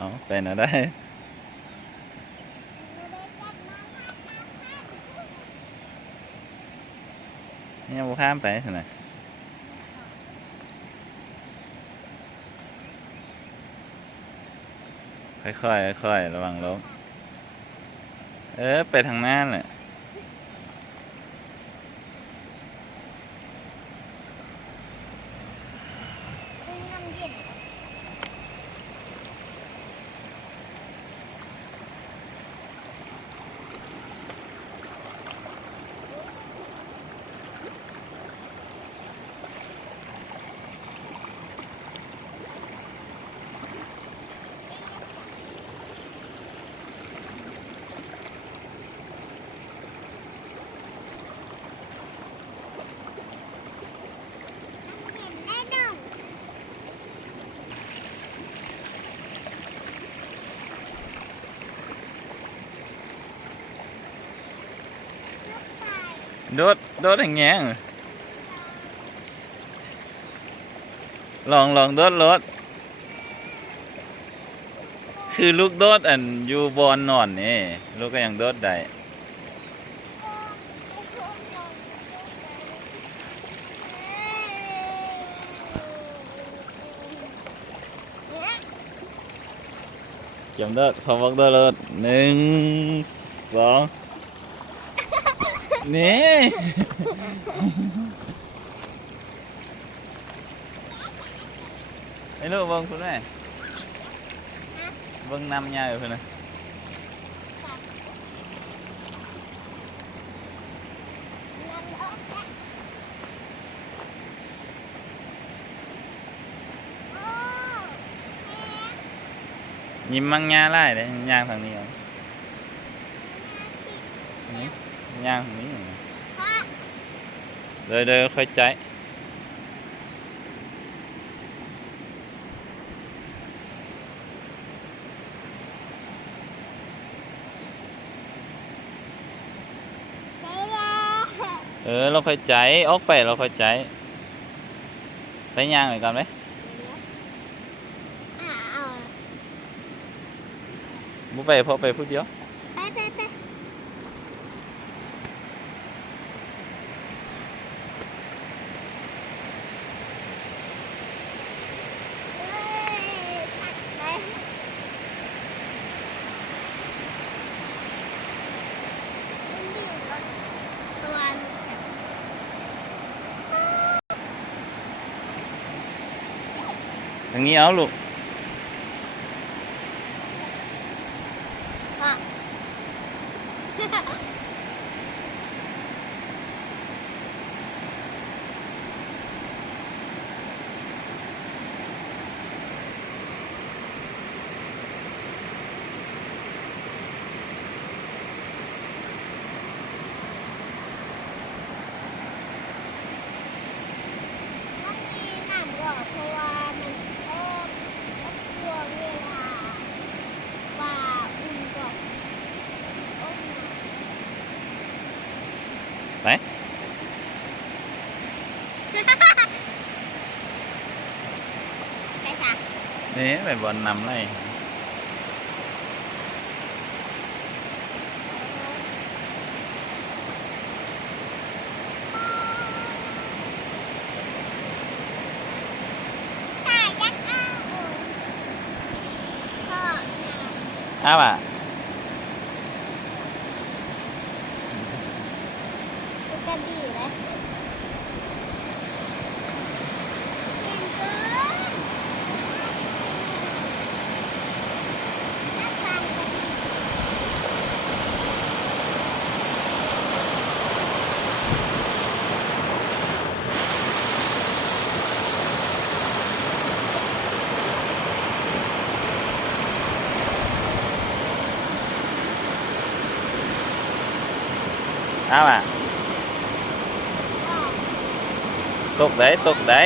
เอาไปไหนได้เนี่ยบุข้ามไปสินะค่อยๆค่อยๆระวังล้มไปทางหน้าแหละโดดอย่างเงี้ยลองโดดรถคือลูกโดดอันอยู่บอนนอนนี่ลูกก็ยังโดดได้เกี่ยมโดดเขาบอกโดดรถ1 2นี่ไอ้ลูกเบิ้งคุณแม่เบิ้งนำยาอยู่คุณนะยิ้มมังยาไล่เลยยางทางนี้เอายางทางนี้เดินค่อยใจเราค่อยใจออกไปเราค่อยใจไปย่างหน่อยก่อนไหมบุไปพอไปพูดเดียวไปทางนี้เอาลูกเพราะว่ามันช่วงเวลาว่าอุ่นก่อนไปไปจ้ะนี่ไปบอลนำไล่ป่ะจะดีเลยป่ะตกได้